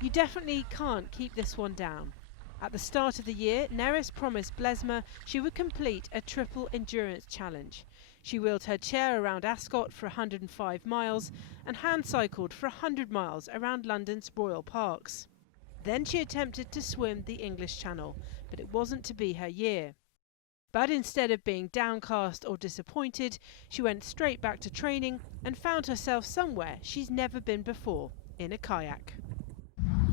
You definitely can't keep this one down. At the start of the year, Neris promised Blesma she would complete a triple endurance challenge. She wheeled her chair around Ascot for 105 miles and hand cycled for 100 miles around London's royal parks. Then she attempted to swim the English Channel, but it wasn't to be her year. But instead of being downcast or disappointed, she went straight back to training and found herself somewhere she's never been before, in a kayak.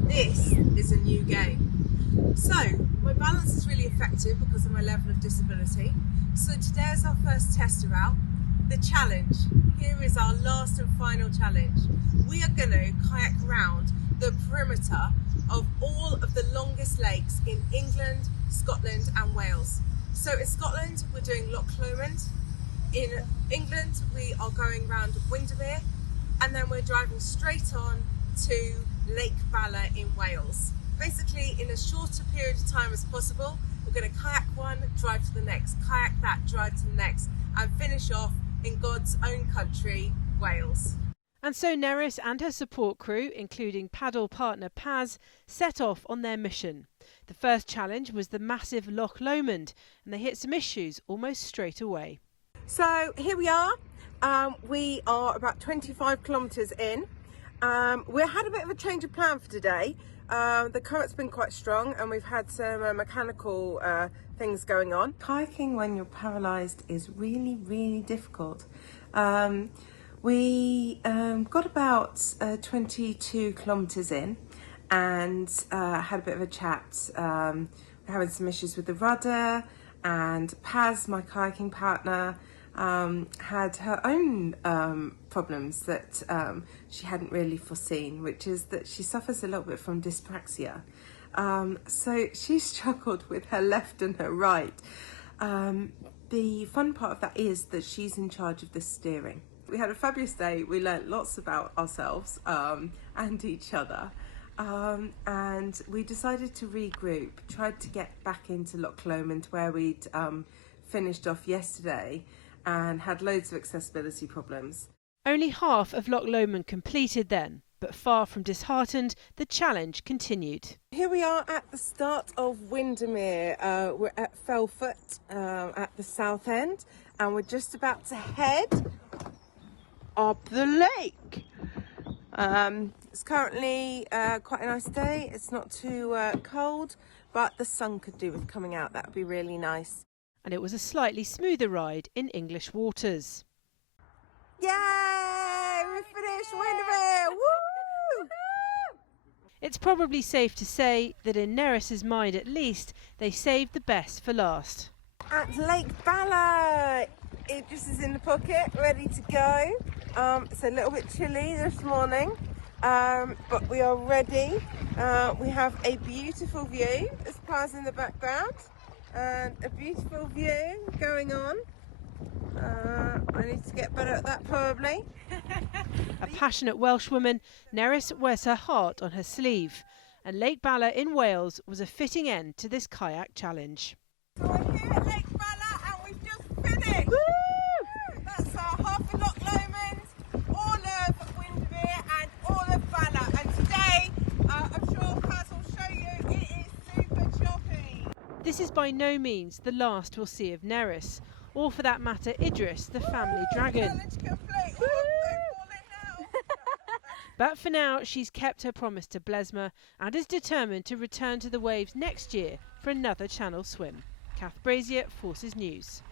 This is a new game. So, my balance is really affected because of my level of disability. So today is our first test route, the challenge. Here is our last and final challenge. We are going to kayak around the perimeter of all of the longest lakes in England, Scotland and Wales. So in Scotland, we're doing Loch Lomond. In England, we are going around Windermere, and then we're driving straight on to Lake Bala in Wales. Basically, in a shorter period of time as possible, we're going to kayak one, drive to the next, kayak that, drive to the next, and finish off in God's own country, Wales. And so Neris and her support crew, including paddle partner Paz, set off on their mission. The first challenge was the massive Loch Lomond, and they hit some issues almost straight away. So here we are. We are about 25 kilometres in. We had a bit of a change of plan for today. The current's been quite strong and we've had some mechanical things going on. Kayaking when you're paralysed is really, really difficult. We got about 22 kilometres in and had a bit of a chat. We're having some issues with the rudder, and Paz, my kayaking partner, had her own problems that she hadn't really foreseen, which is that she suffers a little bit from dyspraxia. So she struggled with her left and her right. The fun part of that is that she's in charge of the steering. We had a fabulous day. We learnt lots about ourselves and each other. And we decided to regroup, tried to get back into Loch Lomond where we'd finished off yesterday, and had loads of accessibility problems. Only half of Loch Lomond completed then, but far from disheartened, the challenge continued. Here we are at the start of Windermere. We're at Felfoot at the south end, and we're just about to head up the lake. It's currently quite a nice day. It's not too cold, but the sun could do with coming out. That would be really nice. And it was a slightly smoother ride in English waters. Yay! We finished Windermere! Woo! It's probably safe to say that in Neris's mind at least, they saved the best for last. At Lake Bala, it just is in the pocket, ready to go. It's a little bit chilly this morning, but we are ready. We have a beautiful view. There's cars in the background. And a beautiful view going on. I need to get better at that probably. A passionate Welshwoman, Neris wears her heart on her sleeve, and Lake Bala in Wales was a fitting end to this kayak challenge. So we're here at Lake Bala and we've just finished. Woo! That's half of Loch Lomond, all of Windermere and all of Bala. And today, I'm sure Paz will show you, it is super choppy. This is by no means the last we'll see of Neris, or for that matter Idris, the family dragon. Challenge complete. Ooh, don't fall in now. But for now, she's kept her promise to Blesma and is determined to return to the waves next year for another Channel swim. Kath Brazier, Forces News.